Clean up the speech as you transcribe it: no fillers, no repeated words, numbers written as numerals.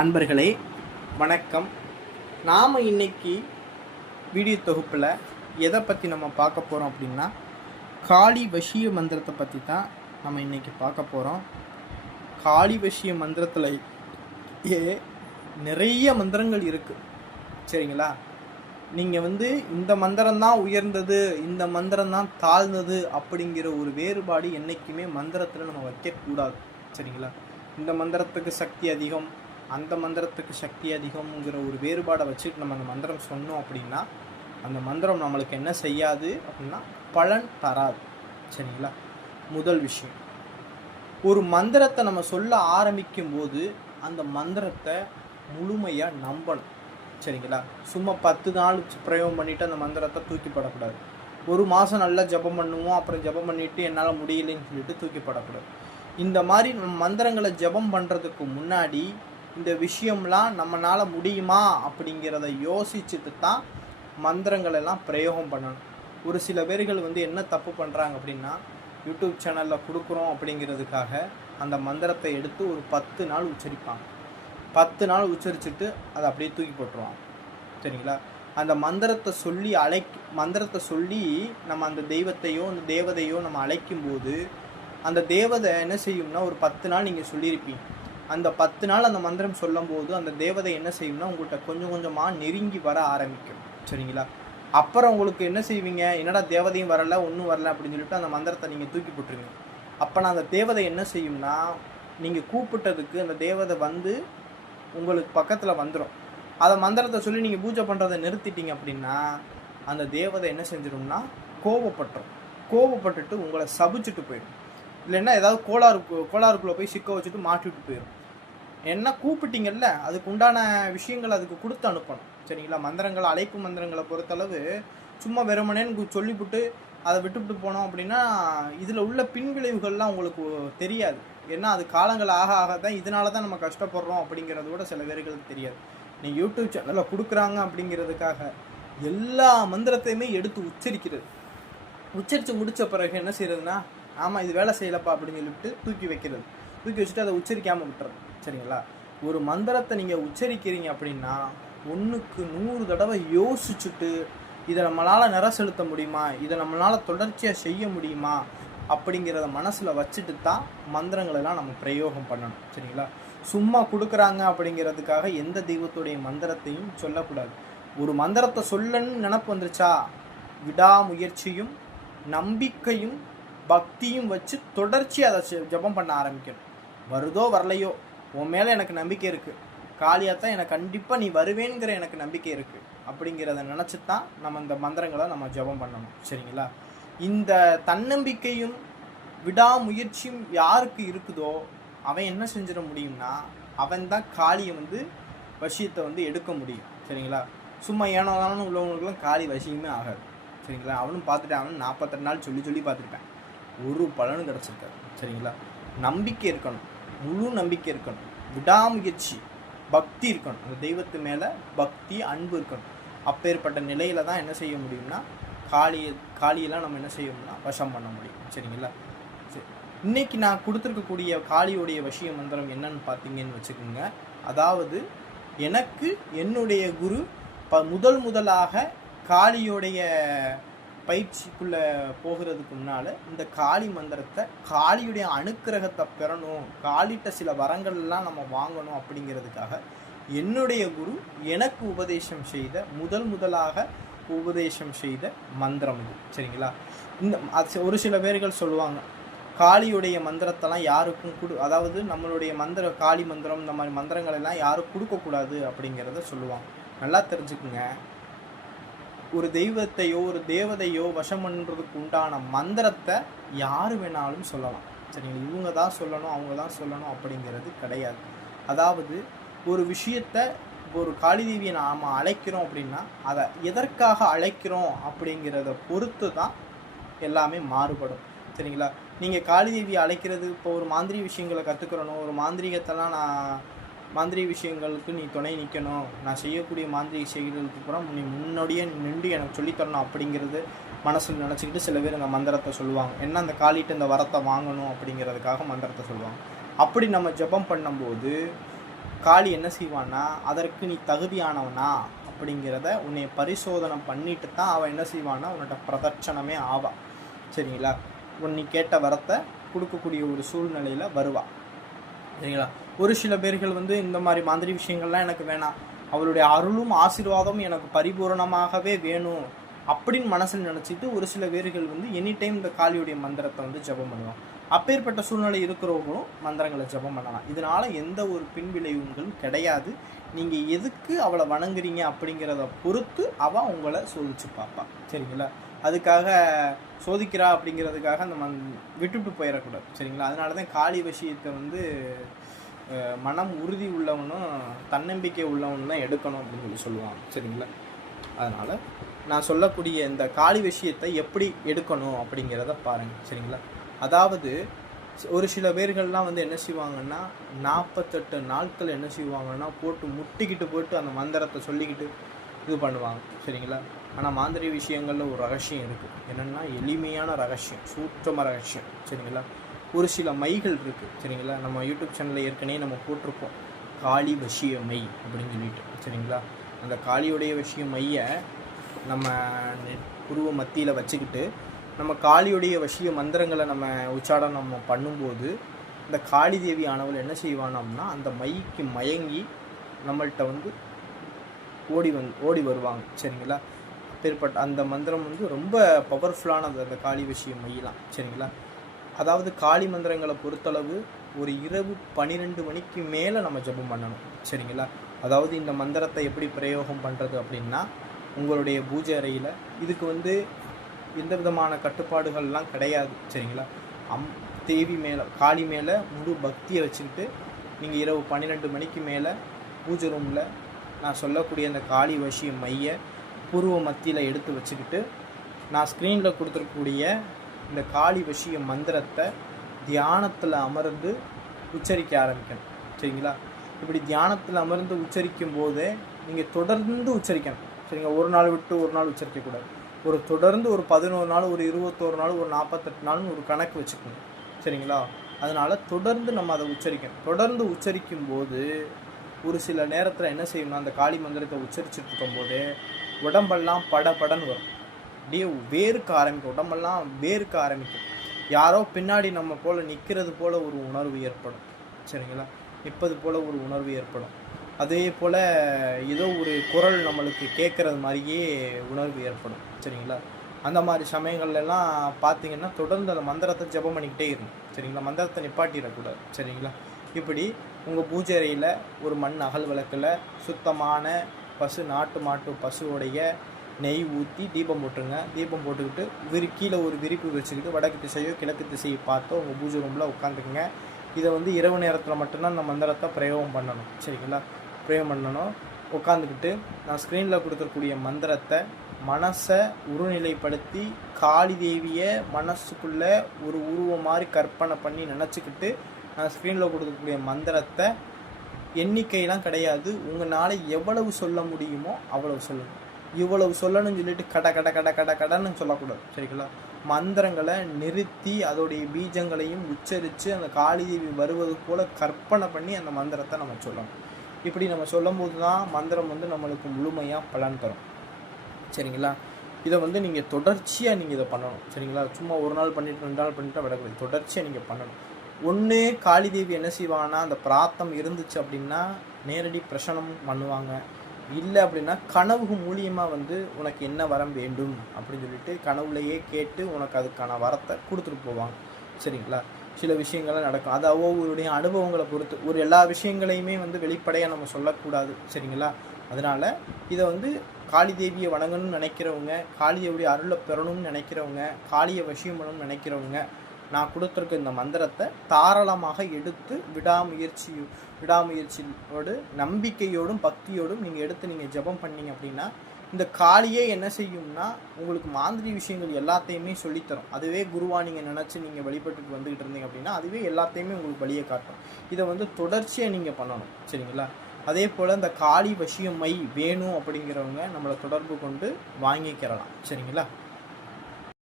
அன்பர்களே வணக்கம். நாம் இன்னைக்கு வீடியோ தொகுப்பில் எதை பற்றி நம்ம பார்க்க போகிறோம் அப்படின்னா, காளி வசிய மந்திரத்தை பற்றி தான் நம்ம இன்றைக்கி பார்க்க போகிறோம். காளி வசிய மந்திரத்தில் நிறைய மந்திரங்கள் இருக்குது, சரிங்களா? நீங்கள் இந்த மந்திரம்தான் உயர்ந்தது, இந்த மந்திரம்தான் தாழ்ந்தது அப்படிங்கிற ஒரு வேறுபாடு என்றைக்குமே மந்திரத்தில் நம்ம வைக்கக்கூடாது, சரிங்களா? இந்த மந்திரத்துக்கு சக்தி அதிகம், அந்த மந்திரத்துக்கு சக்தி அதிகம்ங்கிற ஒரு வேறுபாடை வச்சுட்டு நம்ம அந்த மந்திரம் சொன்னோம் அப்படின்னா, அந்த மந்திரம் நம்மளுக்கு என்ன செய்யாது அப்படின்னா பலன் தராது, சரிங்களா? முதல் விஷயம், ஒரு மந்திரத்தை நம்ம சொல்ல ஆரம்பிக்கும் போது அந்த மந்திரத்தை முழுமையாக நம்பணும், சரிங்களா? சும்மா 10 நாள் பிரயோகம் பண்ணிவிட்டு அந்த மந்திரத்தை தூக்கிப்படக்கூடாது. ஒரு மாதம் நல்லா ஜபம் பண்ணுவோம், அப்புறம் ஜபம் பண்ணிவிட்டு என்னால் முடியலைன்னு சொல்லிட்டு தூக்கிப்படக்கூடாது. இந்த மாதிரி மந்திரங்களை ஜபம் பண்ணுறதுக்கு முன்னாடி இந்த விஷயம்லாம் நம்மளால் முடியுமா அப்படிங்கிறத யோசிச்சுட்டு தான் மந்திரங்களெல்லாம் பிரயோகம் பண்ணணும். ஒரு சில பேர்கள் என்ன தப்பு பண்ணுறாங்க அப்படின்னா, யூடியூப் சேனலில் கொடுக்குறோம் அப்படிங்கிறதுக்காக அந்த மந்திரத்தை எடுத்து ஒரு 10 நாள் உச்சரிப்பாங்க. 10 நாள் உச்சரிச்சுட்டு அதை அப்படியே தூக்கி போட்டுருவாங்க, சரிங்களா? அந்த மந்திரத்தை சொல்லி நம்ம அந்த தெய்வத்தையோ அந்த தேவதையோ நம்ம அழைக்கும்போது அந்த தேவதை என்ன செய்யும்னா, ஒரு 10 நாள் நீங்கள் சொல்லியிருப்பீங்க. அந்த 10 நாள் அந்த மந்திரம் சொல்லும் போது அந்த தேவதை என்ன செய்யும்னா உங்கள்கிட்ட கொஞ்சம் கொஞ்சமாக நெருங்கி வர ஆரம்பிக்கும், சரிங்களா? அப்புறம் உங்களுக்கு என்ன செய்வீங்க, என்னடா தேவதையும் வரல ஒன்றும் வரல அப்படின்னு சொல்லிட்டு அந்த மந்திரத்தை நீங்கள் தூக்கி போட்டுருவீங்க. அப்போ நான் அந்த தேவதை என்ன செய்யும்னா, நீங்கள் கூப்பிட்டதுக்கு அந்த தேவதை உங்களுக்கு பக்கத்தில் வந்துடும். அதை மந்திரத்தை சொல்லி நீங்கள் பூஜை பண்ணுறதை நிறுத்திட்டீங்க அப்படின்னா அந்த தேவதை என்ன செஞ்சிடும்னா கோபப்பட்டுட்டு உங்களை சபிச்சுட்டு போயிடும். இல்லைன்னா ஏதாவது கோளாறுக்குள்ளே போய் சிக்க வச்சுட்டு மாட்டிவிட்டு போயிடும். என்ன கூப்பிட்டீங்கல்ல, அதுக்கு உண்டான விஷயங்கள் அதுக்கு கொடுத்து அனுப்பணும், சரிங்களா? மந்திரங்கள், அழைப்பு மந்திரங்களை பொறுத்தளவு சும்மா வெறுமனேன்னு சொல்லிவிட்டு அதை விட்டுவிட்டு போனோம் அப்படின்னா இதில் உள்ள பின்விளைவுகள்லாம் உங்களுக்கு தெரியாது. ஏன்னா அது காலங்கள் ஆக தான் இதனால தான் நம்ம கஷ்டப்படுறோம் அப்படிங்கிறது கூட சில பேர்களுக்கு தெரியாது. நீங்கள் யூடியூப் சேனலில் கொடுக்குறாங்க அப்படிங்கிறதுக்காக எல்லா மந்திரத்தையுமே எடுத்து உச்சரித்து முடித்த பிறகு என்ன செய்யறதுன்னா, ஆமாம் இது வேலை செய்யலப்பா அப்படின்னு சொல்லிட்டு தூக்கி வச்சுட்டு அதை உச்சரிக்காமல் விட்டுறது, சரிங்களா? ஒரு மந்திரத்தை நீங்கள் உச்சரிக்கிறீங்க அப்படின்னா 1க்கு 100 தடவை யோசிச்சுட்டு இதை நம்மளால் நிற செலுத்த முடியுமா, இதை நம்மளால் தொடர்ச்சியாக செய்ய முடியுமா அப்படிங்கிறத மனசில் வச்சுட்டு தான் மந்திரங்களெல்லாம் நம்ம பிரயோகம் பண்ணணும், சரிங்களா? சும்மா கொடுக்குறாங்க அப்படிங்கிறதுக்காக எந்த தெய்வத்துடைய மந்திரத்தையும் சொல்லக்கூடாது. ஒரு மந்திரத்தை சொல்லணும்னு நினப்பு வந்துருச்சா, விடாமுயற்சியும் நம்பிக்கையும் பக்தியும் வச்சு தொடர்ச்சி அதை ஜபம் பண்ண ஆரம்பிக்கணும். வருதோ வரலையோ உன் மேலே எனக்கு நம்பிக்கை இருக்குது, காளியாத்தான் எனக்கு கண்டிப்பாக நீ வருவேங்கிற எனக்கு நம்பிக்கை இருக்குது அப்படிங்கிறத நினச்சி தான் நம்ம இந்த மந்திரங்களை நம்ம ஜபம் பண்ணணும், சரிங்களா? இந்த தன்னம்பிக்கையும் விடாமுயற்சியும் யாருக்கு இருக்குதோ அவன் என்ன செஞ்சிட முடியும்னா, அவன் தான் காளியை வசியத்தை எடுக்க முடியும், சரிங்களா? சும்மா ஏனோதானு உள்ளவங்களுக்குலாம் காளி வசியமே ஆகாது, சரிங்களா? அவனும் பார்த்துட்டு அவனும் 48 நாள் சொல்லி பார்த்துருப்பேன், ஒரு பலனும் கிடச்சிருக்காரு, சரிங்களா? நம்பிக்கை இருக்கணும், முழு நம்பிக்கை இருக்கணும், விடாமுயற்சி, பக்தி இருக்கணும், அந்த தெய்வத்து மேலே பக்தி அன்பு இருக்கணும். அப்பேற்பட்ட நிலையில தான் என்ன செய்ய முடியும்னா காளியெல்லாம் நம்ம என்ன செய்யணும்னா வசம் பண்ண முடியும், சரிங்களா? சரி, இன்னைக்கு நான் கொடுத்துருக்கக்கூடிய காளியோடைய வசிய மந்திரம் என்னன்னு பார்த்தீங்கன்னு வச்சுக்கோங்க. அதாவது எனக்கு என்னுடைய குரு முதலாக காளியோடைய பயிற்சிக்குள்ளே போகிறதுக்கு முன்னால் இந்த காளி மந்திரத்தை, காளியுடைய அனுக்கிரகத்தை பெறணும், காளிட்ட சில வரங்கள்லாம் நம்ம வாங்கணும் அப்படிங்கிறதுக்காக என்னுடைய குரு எனக்கு முதலாக உபதேசம் செய்த மந்திரம் இது, சரிங்களா? அது ஒரு சில பேர்கள் சொல்லுவாங்க, காளியுடைய மந்திரத்தெல்லாம் யாருக்கும் அதாவது நம்மளுடைய காளி மந்திரம் இந்த மாதிரி மந்திரங்கள் எல்லாம் யாரும் கொடுக்கக்கூடாது அப்படிங்கிறத சொல்லுவாங்க. நல்லா தெரிஞ்சுக்குங்க, ஒரு தெய்வத்தையோ ஒரு தேவதையோ வசம் பண்ணுறதுக்கு உண்டான மந்திரத்தை யார் வேணாலும் சொல்லலாம், சரிங்களா? இவங்க தான் சொல்லணும் அவங்க தான் சொல்லணும் அப்படிங்கிறது கிடையாது. அதாவது ஒரு விஷயத்தை ஒரு காளி தேவியை நாம் அழைக்கிறோம் அப்படின்னா அதை எதற்காக அழைக்கிறோம் அப்படிங்கிறத பொறுத்து தான் எல்லாமே மாறுபடும், சரிங்களா? நீங்கள் காளி தேவியை அழைக்கிறது இப்போ ஒரு மாந்திரிக விஷயங்களை கற்றுக்கிறணும், ஒரு மாந்திரிகத்தெல்லாம் மாந்திரிக விஷயங்களுக்கு நீ துணை நிற்கணும், நான் செய்யக்கூடிய மாந்திரிக செய்கிறதுக்கு அப்புறம் நீ முன்னாடியே நின்று எனக்கு சொல்லித்தரணும் அப்படிங்கிறது மனசில் நினச்சிக்கிட்டு சில பேர் அந்த மந்திரத்தை சொல்லுவாங்க. என்ன அந்த காளிட்டு இந்த வரத்தை வாங்கணும் அப்படிங்கிறதுக்காக மந்திரத்தை சொல்லுவாங்க. அப்படி நம்ம ஜபம் பண்ணும்போது காளி என்ன செய்வான்னா, அதற்கு நீ தகுதியானவனா அப்படிங்கிறத உன்னை பரிசோதனை பண்ணிட்டு தான் அவன் என்ன செய்வான்னா உன்னிட்ட பிரதட்சணமே ஆவா. சரிங்களா? நீ கேட்ட வரத்தை கொடுக்கக்கூடிய ஒரு சூழ்நிலையில் வருவா. சரிங்களா? ஒரு சில பேர்கள் வந்து இந்த மாதிரி மாதிரி விஷயங்கள்லாம் எனக்கு வேணாம், அவளுடைய அருளும் ஆசீர்வாதமும் எனக்கு பரிபூரணமாகவே வேணும் அப்படின்னு மனசில் நினச்சிட்டு ஒரு சில பேர்கள் வந்து எனி டைம் இந்த காளியுடைய மந்திரத்தை வந்து ஜபம் பண்ணுவாங்க. அப்பேற்பட்ட சூழ்நிலை இருக்கிறவங்களும் மந்திரங்களை ஜபம் பண்ணலாம். இதனால் எந்த ஒரு பின்விளைவுகளும் கிடையாது. நீங்கள் எதுக்கு அவளை வணங்குறீங்க அப்படிங்கிறத பொறுத்து அவள் உங்களை சோதிச்சு பார்ப்பா. சரிங்களா? அதுக்காக சோதிக்கிறா அப்படிங்கிறதுக்காக அந்த விட்டுவிட்டு போயிடக்கூடாது. சரிங்களா? அதனால தான் காளி விஷயத்தை வந்து மனம் உறுதி உள்ளவனும் தன்னம்பிக்கை உள்ளவனும் தான் எடுக்கணும் அப்படின்னு சொல்லி சொல்லுவாங்க. சரிங்களா? அதனால் நான் சொல்லக்கூடிய இந்த காளி விஷயத்தை எப்படி எடுக்கணும் அப்படிங்கிறத பாருங்கள். சரிங்களா? அதாவது ஒரு சில பேர்கள்லாம் வந்து என்ன செய்வாங்கன்னா 48 நாட்கள் என்ன செய்வாங்கன்னா போட்டு முட்டிக்கிட்டு போட்டு அந்த மந்திரத்தை சொல்லிக்கிட்டு இது பண்ணுவாங்க. சரிங்களா? ஆனால் மாந்திரி விஷயங்களில் ஒரு ரகசியம் இருக்குது. என்னென்னா எளிமையான ரகசியம், சூட்சம ரகசியம். சரிங்களா? ஒரு சில மைகள் இருக்குது. சரிங்களா? நம்ம யூடியூப் சேனலில் ஏற்கனவே நம்ம போட்டிருப்போம் காளி வசிய மை அப்படின்னு சொல்லிட்டு. சரிங்களா? அந்த காளியுடைய வசிய மையை நம்ம உருவ மத்தியில் வச்சுக்கிட்டு நம்ம காளியுடைய வசிய மந்திரங்களை நம்ம உச்சாரணம் நம்ம பண்ணும்போது இந்த காளி தேவி ஆனவள் என்ன செய்வானோம்னா அந்த மைக்கு மயங்கி நம்மள்கிட்ட வந்து ஓடி வருவாங்க. சரிங்களா? அப்பேற்பட்ட அந்த மந்திரம் வந்து ரொம்ப பவர்ஃபுல்லானது அந்த காளி வசிய மையெல்லாம். சரிங்களா? அதாவது காளி மந்திரங்களை பொறுத்தளவு ஒரு இரவு 12 மணிக்கு மேலே நம்ம ஜபம் பண்ணணும். சரிங்களா? அதாவது இந்த மந்திரத்தை எப்படி பிரயோகம் பண்ணுறது அப்படின்னா, உங்களுடைய பூஜை அறையில் இதுக்கு வந்து எந்த விதமான கட்டுப்பாடுகள்லாம் கிடையாது. சரிங்களா? தேவி மேலே காளி மேலே முழு பக்தியை வச்சுக்கிட்டு நீங்கள் இரவு 12 மணிக்கு மேலே பூஜை ரூமில் நான் சொல்லக்கூடிய அந்த காளி வசிய மையை பூர்வ மத்தியில் எடுத்து வச்சுக்கிட்டு நான் ஸ்க்ரீனில் கொடுத்துருக்கக்கூடிய இந்த காளி வசிய மந்திரத்தை தியானத்தில் அமர்ந்து உச்சரிக்க ஆரம்பிக்கணும். சரிங்களா? இப்படி தியானத்தில் அமர்ந்து உச்சரிக்கும் போதே நீங்கள் தொடர்ந்து உச்சரிக்கணும். சரிங்களா? ஒரு நாள் விட்டு ஒரு நாள் உச்சரிக்கக்கூடாது. தொடர்ந்து ஒரு 11 நாள், ஒரு 21 நாள், ஒரு 48 நாள்னு ஒரு கணக்கு வச்சுக்கணும். சரிங்களா? அதனால் தொடர்ந்து நம்ம அதை உச்சரிக்கணும். தொடர்ந்து உச்சரிக்கும் போது ஒரு சில நேரத்தில் என்ன செய்யணும்னா அந்த காளி மந்திரத்தை உச்சரிச்சுட்டு இருக்கும்போது உடம்பெல்லாம் படன்னு வரும். அப்படியே வேர்க்க ஆரம்பிக்கும். உடம்பெல்லாம் வேர்க்க ஆரம்பிக்கும். யாரோ பின்னாடி நம்ம போல் நிற்கிறது போல் ஒரு உணர்வு ஏற்படும். சரிங்களா? நிற்பது போல் ஒரு உணர்வு ஏற்படும். அதே போல் ஏதோ ஒரு குரல் நம்மளுக்கு கேட்குறது மாதிரியே உணர்வு ஏற்படும். சரிங்களா? அந்த மாதிரி சமயங்கள்லாம் பார்த்தீங்கன்னா தொடர்ந்து அந்த மந்திரத்தை ஜபம் பண்ணிக்கிட்டே இருக்கும். சரிங்களா? மந்திரத்தை நிப்பாட்டிடக்கூடாது. சரிங்களா? இப்படி உங்கள் பூஜை அறையில் ஒரு மண் அகல் விளக்கில் சுத்தமான நாட்டு மாட்டு பசுவோடைய நெய் ஊற்றி தீபம் போட்டுருங்க. தீபம் போட்டுக்கிட்டு கீழே ஒரு விரிப்பு வச்சுக்கிட்டு வடக்கு திசையோ கிழக்கு திசையை பார்த்தோ உங்கள் பூஜை ரூமில் உட்காந்துக்குங்க. இதை வந்து இரவு நேரத்தில் மட்டும்தான் அந்த மந்திரத்தை பிரயோகம் பண்ணணும். சரிங்களா? பிரயோகம் பண்ணணும். உட்காந்துக்கிட்டு நான் ஸ்க்ரீனில் கொடுத்துருக்கூடிய மந்திரத்தை மனசை உருநிலைப்படுத்தி காளி தேவியை மனசுக்குள்ளே ஒரு உருவம் மாதிரி கற்பனை பண்ணி நினச்சிக்கிட்டு நான் ஸ்க்ரீனில் கொடுக்கக்கூடிய மந்திரத்தை எண்ணிக்கையெல்லாம் கிடையாது, உங்களால் எவ்வளவு சொல்ல முடியுமோ அவ்வளவு சொல்லணும். இவ்வளவு சொல்லணும்னு சொல்லிட்டு கடன்னு சொல்லக்கூடாது. சரிங்களா? மந்திரங்களை நிறுத்தி அதோடைய பீஜங்களையும் உச்சரித்து அந்த காளி தேவி வருவது போல் கற்பனை பண்ணி அந்த மந்திரத்தை நம்ம சொல்லணும். இப்படி நம்ம சொல்லும் போது தான் மந்திரம் வந்து நம்மளுக்கு முழுமையாக பலன் தரும். சரிங்களா? இதை வந்து நீங்கள் தொடர்ச்சியாக நீங்கள் இதை பண்ணணும். சரிங்களா? சும்மா ஒரு நாள் பண்ணிவிட்டு 2 நாள் பண்ணிவிட்டு விடக்கூடாது. தொடர்ச்சியாக நீங்கள் பண்ணணும். ஒன்று காளி தேவி என்ன செய்வாங்கன்னா அந்த பிராத்தம் இருந்துச்சு அப்படின்னா நேரடி பிரசனம் பண்ணுவாங்க. இல்லை அப்படின்னா கனவு மூலியமாக வந்து உனக்கு என்ன வரம் வேண்டும் அப்படின்னு சொல்லிட்டு கனவுலையே கேட்டு உனக்கு அதுக்கான வரத்தை கொடுத்துட்டு போவாங்க. சரிங்களா? சில விஷயங்கள்லாம் நடக்கும். அது ஒவ்வொருடைய அனுபவங்களை பொறுத்து. ஒரு எல்லா விஷயங்களையுமே வந்து வெளிப்படையாக நம்ம சொல்லக்கூடாது. சரிங்களா? அதனால் இதை வந்து காளி தேவியை வணங்கணும்னு நினைக்கிறவங்க, காளி தேவியுடைய அருளை பெறணும்னு நினைக்கிறவங்க, காளியை வசியம் பண்ணணும்னு நினைக்கிறவங்க நான் கொடுத்துருக்க இந்த மந்திரத்தை தாராளமாக எடுத்து விடாமுயற்சியோடு நம்பிக்கையோடும் பக்தியோடும் நீங்கள் எடுத்து நீங்கள் ஜபம் பண்ணீங்க அப்படின்னா இந்த காளியே என்ன செய்யும்னா உங்களுக்கு மாந்திரி விஷயங்கள் எல்லாத்தையுமே சொல்லித்தரும். அதுவே குருவா நீங்கள் நினச்சி நீங்கள் வழிபட்டுட்டு வந்துக்கிட்டு இருந்தீங்க அப்படின்னா அதுவே எல்லாத்தையுமே உங்களுக்கு வழியை காட்டும். இதை வந்து தொடர்ச்சியாக நீங்கள் பண்ணணும். சரிங்களா? அதே போல் இந்த காளி வசியம் மை வேணும் அப்படிங்கிறவங்க நம்மளை தொடர்பு கொண்டு வாங்கிக்கிறலாம். சரிங்களா?